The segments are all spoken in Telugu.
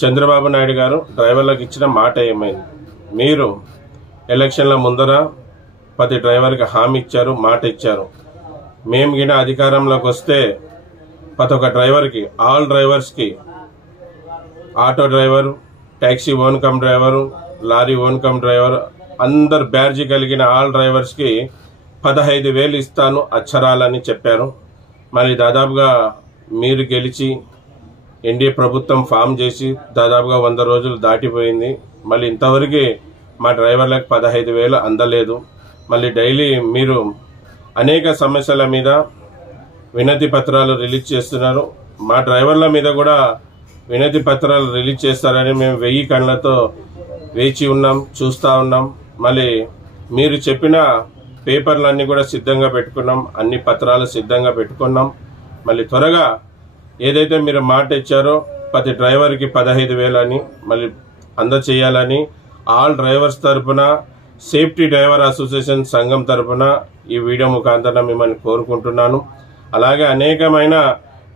చంద్రబాబు నాయుడు గారు డ్రైవర్లకు ఇచ్చిన మాట ఏమైంది? మీరు ఎలక్షన్ల ముందర ప్రతి డ్రైవర్కి హామీ ఇచ్చారు, మాట ఇచ్చారు. మేము గిన అధికారంలోకి వస్తే ప్రతి ఒక్క డ్రైవర్కి, ఆల్ డ్రైవర్స్కి, auto driver, taxi own cum driver, lorry own cum driver, అందరు బ్యాడ్జీ కలిగిన ఆల్ డ్రైవర్స్కి 15,000 ఇస్తాను అక్షరాలని చెప్పారు. మరి దాదాపుగా మీరు గెలిచి ఎన్డీఏ ప్రభుత్వం ఫామ్ చేసి దాదాపుగా 100 రోజులు దాటిపోయింది. మళ్ళీ ఇంతవరకు మా డ్రైవర్లకు 15,000 అందలేదు. మళ్ళీ డైలీ మీరు అనేక సమస్యల మీద వినతి పత్రాలు రిలీజ్ చేస్తున్నారు. మా డ్రైవర్ల మీద కూడా వినతి పత్రాలు రిలీజ్ చేస్తారని మేము 1000 కళ్ళతో వేచి ఉన్నాం, చూస్తూ ఉన్నాం. మళ్ళీ మీరు చెప్పిన పేపర్లన్నీ కూడా సిద్ధంగా పెట్టుకున్నాం, అన్ని పత్రాలు సిద్ధంగా పెట్టుకున్నాం. మళ్ళీ త్వరగా ఏదైతే మీరు మాట ఇచ్చారో ప్రతి డ్రైవర్కి 15,000 అని మళ్ళీ అందచేయాలని ఆల్ డ్రైవర్స్ తరఫున, సేఫ్టీ డ్రైవర్ అసోసియేషన్ సంఘం తరఫున ఈ వీడియో ముఖాంతరం మిమ్మల్ని కోరుకుంటున్నాను. అలాగే అనేకమైన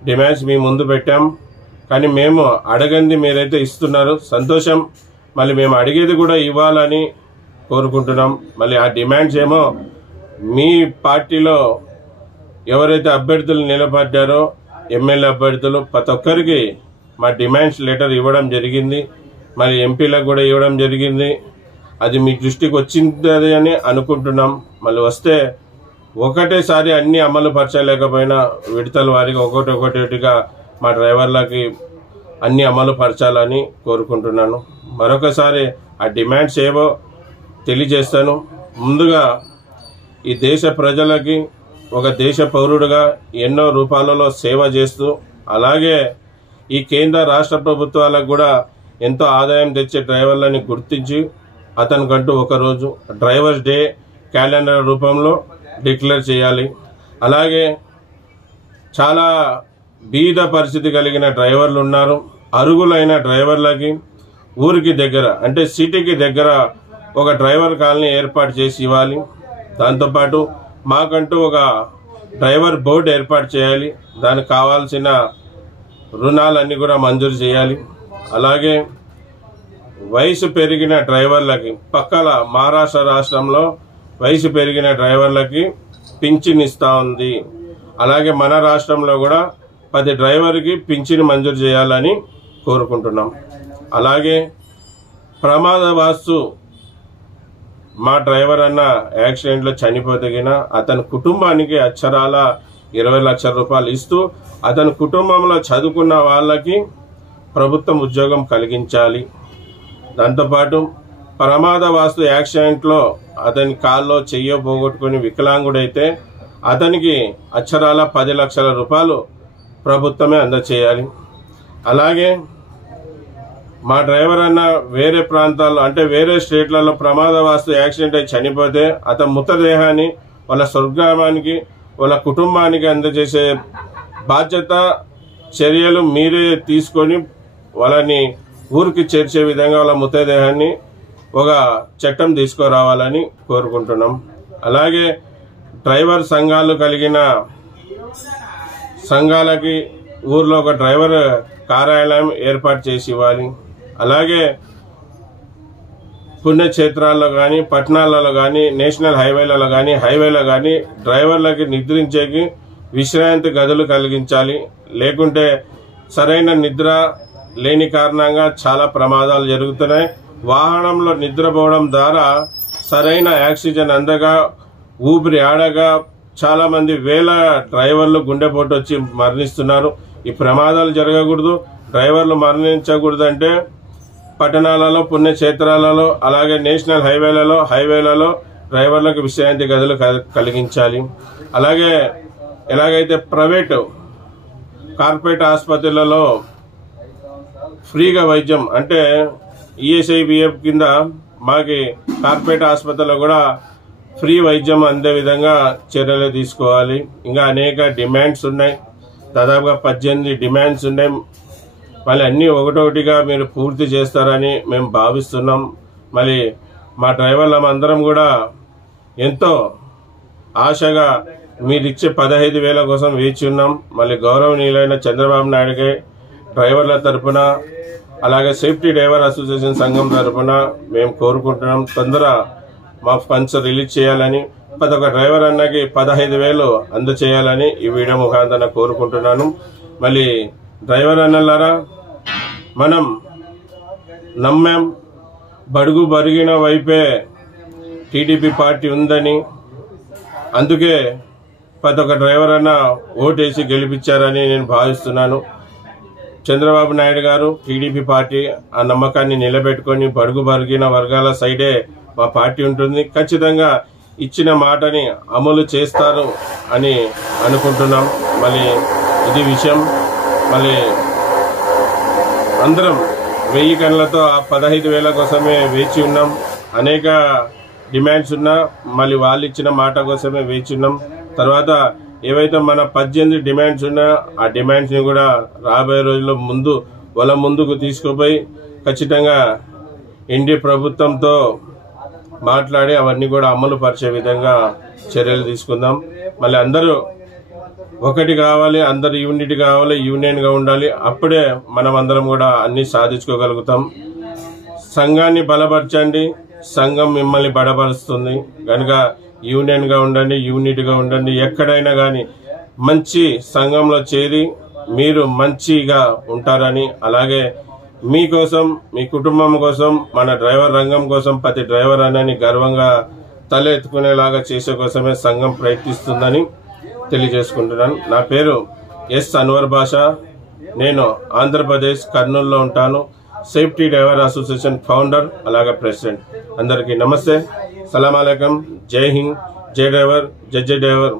డిమాండ్స్ మీ ముందు పెట్టాం, కానీ మేము అడగంది మీరైతే ఇస్తున్నారు, సంతోషం. మళ్ళీ మేము అడిగేది కూడా ఇవ్వాలని కోరుకుంటున్నాం. మళ్ళీ ఆ డిమాండ్స్ ఏమో మీ పార్టీలో ఎవరైతే అభ్యర్థులు నిలబడ్డారో ఎమ్మెల్యే అభ్యర్థులు ప్రతి ఒక్కరికి మా డిమాండ్స్ లెటర్ ఇవ్వడం జరిగింది. మరి ఎంపీలకు కూడా ఇవ్వడం జరిగింది. అది మీ దృష్టికి వచ్చింది అని అనుకుంటున్నాం. మళ్ళీ వస్తే ఒకటేసారి అన్ని అమలు పరచలేకపోయినా విడతల వారిగా ఒకటిగా మా డ్రైవర్లకి అన్ని అమలు పరచాలని కోరుకుంటున్నాను. మరొకసారి ఆ డిమాండ్స్ ఏవో తెలియజేస్తాను. ముందుగా ఈ దేశ ప్రజలకి ఒక దేశ పౌరుడుగా ఎన్నో రూపాలలో సేవ చేస్తూ, అలాగే ఈ కేంద్ర రాష్ట్ర ప్రభుత్వాలకు కూడా ఎంతో ఆదాయం తెచ్చే డ్రైవర్లని గుర్తించి అతనికంటూ ఒకరోజు డ్రైవర్స్ డే క్యాలెండర్ రూపంలో డిక్లేర్ చేయాలి. అలాగే చాలా బీద పరిస్థితి కలిగిన డ్రైవర్లు ఉన్నారు. అరుగులైన డ్రైవర్లకి ఊరికి దగ్గర, అంటే సిటీకి దగ్గర ఒక డ్రైవర్ కాలనీ ఏర్పాటు చేసి ఇవ్వాలి. దాంతోపాటు మాకంటూ ఒక డ్రైవర్ బోర్డు ఏర్పాటు చేయాలి. దానికి కావాల్సిన రుణాలన్నీ కూడా మంజూరు చేయాలి. అలాగే వయసు పెరిగిన డ్రైవర్లకి, పక్కల మహారాష్ట్ర రాష్ట్రంలో వయసు పెరిగిన డ్రైవర్లకి పింఛన్ ఇస్తూ ఉంది. అలాగే మన రాష్ట్రంలో కూడా ప్రతి డ్రైవర్కి పింఛన్ మంజూరు చేయాలని కోరుకుంటున్నాం. అలాగే ప్రమాదవశాత్తు మా డ్రైవర్ అన్న యాక్సిడెంట్లో చనిపోతగిన అతని కుటుంబానికి అక్షరాల 20 లక్షల రూపాయలు ఇస్తూ అతని కుటుంబంలో చదువుకున్న వాళ్ళకి ప్రభుత్వం ఉద్యోగం కలిగించాలి. దాంతోపాటు ప్రమాదవశాత్తు యాక్సిడెంట్లో అతని కాల్లో చెయ్యో పోగొట్టుకుని వికలాంగుడైతే అతనికి అక్షరాల 10 లక్షల రూపాయలు ప్రభుత్వమే అందచేయాలి. అలాగే మా డ్రైవర్ అన్న వేరే ప్రాంతాల్లో, అంటే వేరే స్టేట్లలో ప్రమాదవశాత్తు యాక్సిడెంట్ అయి చనిపోతే అతని మృతదేహాన్ని వాళ్ళ స్వర్గానికి, వాళ్ళ కుటుంబానికి అందజేసే బాధ్యత, చర్యలు మీరే తీసుకొని వాళ్ళని ఊరికి చేర్చే విధంగా వాళ్ళ మృతదేహాన్ని ఒక చట్టం తీసుకురావాలని కోరుకుంటున్నాం. అలాగే డ్రైవర్ సంఘాలు కలిగిన సంఘాలకి ఊర్లో ఒక డ్రైవర్ కార్యాలయం ఏర్పాటు చేసి ఇవ్వాలి. అలాగే పుణ్యక్షేత్రాల్లో కానీ, పట్టణాలలో కానీ, నేషనల్ హైవేలలో కానీ, హైవేలో కానీ డ్రైవర్లకి నిద్రించేకి విశ్రాంతి గదులు కలిగించాలి. లేకుంటే సరైన నిద్ర లేని కారణంగా చాలా ప్రమాదాలు జరుగుతున్నాయి. వాహనంలో నిద్రపోవడం ద్వారా సరైన ఆక్సిజన్ అందగా, ఊపిరి ఆడగా చాలా మంది వేల డ్రైవర్లు గుండెపోటు వచ్చి మరణిస్తున్నారు. ఈ ప్రమాదాలు జరగకూడదు, డ్రైవర్లు మరణించకూడదు అంటే పట్టణాలలో, పుణ్యక్షేత్రాలలో, అలాగే నేషనల్ హైవేలలో డ్రైవర్లకు విశ్రాంతి గదులు కలిగించాలి. అలాగే ఎలాగైతే ప్రైవేటు కార్పొరేట్ ఆసుపత్రులలో ఫ్రీగా వైద్యం, అంటే ఈఎస్ఐబిఎఫ్ కింద మాకి కార్పొరేట్ ఆసుపత్రుల్లో కూడా ఫ్రీ వైద్యం అందే విధంగా చర్యలు తీసుకోవాలి. ఇంకా అనేక డిమాండ్స్ ఉన్నాయి, దాదాపుగా 18 డిమాండ్స్ ఉన్నాయి. మళ్ళీ అన్నీ ఒకటొకటిగా మీరు పూర్తి చేస్తారని మేము భావిస్తున్నాం. మళ్ళీ మా డ్రైవర్లందరం కూడా ఎంతో ఆశగా మీరిచ్చే 15,000 కోసం వేచి ఉన్నాం. మళ్ళీ గౌరవనీయులైన చంద్రబాబు నాయుడుకి డ్రైవర్ల తరఫున, అలాగే సేఫ్టీ డ్రైవర్ అసోసియేషన్ సంఘం తరఫున మేము కోరుకుంటున్నాం, తొందర మా ఫండ్స్ రిలీజ్ చేయాలని, ప్రతి ఒక్క డ్రైవర్ అన్నకి 15,000 అందచేయాలని ఈ వీడియో ముఖాంతరం కోరుకుంటున్నాను. మళ్ళీ డ్రైవర్ అన్నలారా, మనం నమ్మాం, బడుగు బరిగిన వైపే టీడీపీ పార్టీ ఉందని, అందుకే ప్రతి ఒక్క డ్రైవర్ అన్న ఓటేసి గెలిపించారని నేను భావిస్తున్నాను. చంద్రబాబు నాయుడు గారు టీడీపీ పార్టీ ఆ నమ్మకాన్ని నిలబెట్టుకొని బడుగు బరిగిన వర్గాల సైడే మా పార్టీ ఉంటుంది, ఖచ్చితంగా ఇచ్చిన మాటని అమలు చేస్తారు అని అనుకుంటున్నాం. మళ్ళీ ఇది విషయం, మళ్ళీ అందరం 1000 కళ్ళతో ఆ 15,000 కోసమే వేచి ఉన్నాం. అనేక డిమాండ్స్ ఉన్నా మళ్ళీ వాళ్ళు ఇచ్చిన మాట కోసమే వేచి ఉన్నాం. తర్వాత ఏవైతే మన 18 డిమాండ్స్ ఉన్నాయో ఆ డిమాండ్స్ని కూడా రాబోయే రోజుల్లో ముందుకు తీసుకుపోయి ఖచ్చితంగా ఎన్డీఏ ప్రభుత్వంతో మాట్లాడి అవన్నీ కూడా అమలు పరిచే విధంగా చర్యలు తీసుకుందాం. మళ్ళీ అందరూ ఒకటి కావాలి, అందరు యూనిటీ కావాలి, యూనియన్గా ఉండాలి. అప్పుడే మనం అందరం కూడా అన్ని సాధించుకోగలుగుతాం. సంఘాన్ని బలపరచండి, సంఘం మిమ్మల్ని బలపరుస్తుంది. కనుక యూనియన్గా ఉండండి, యూనిటీగా ఉండండి. ఎక్కడైనా కానీ మంచి సంఘంలో చేరి మీరు మంచిగా ఉంటారని, అలాగే మీకోసం, మీ కుటుంబం కోసం, మన డ్రైవర్ రంగం కోసం ప్రతి డ్రైవర్ అన్నని గర్వంగా తల ఎత్తుకునేలాగా చేసే కోసమే సంఘం ప్రయత్నిస్తుందని తెలియజేసుకుంటున్నాను. నా పేరు ఎస్ అన్వర్ బాషా. నేను ఆంధ్రప్రదేశ్ కర్నూలులో ఉంటాను. సేఫ్టీ డ్రైవర్ అసోసియేషన్ ఫౌండర్, అలాగే ప్రెసిడెంట్. అందరికీ నమస్తే, సలాం అలైకుం, జై హింద్, జై డ్రైవర్, జై డ్రైవర్.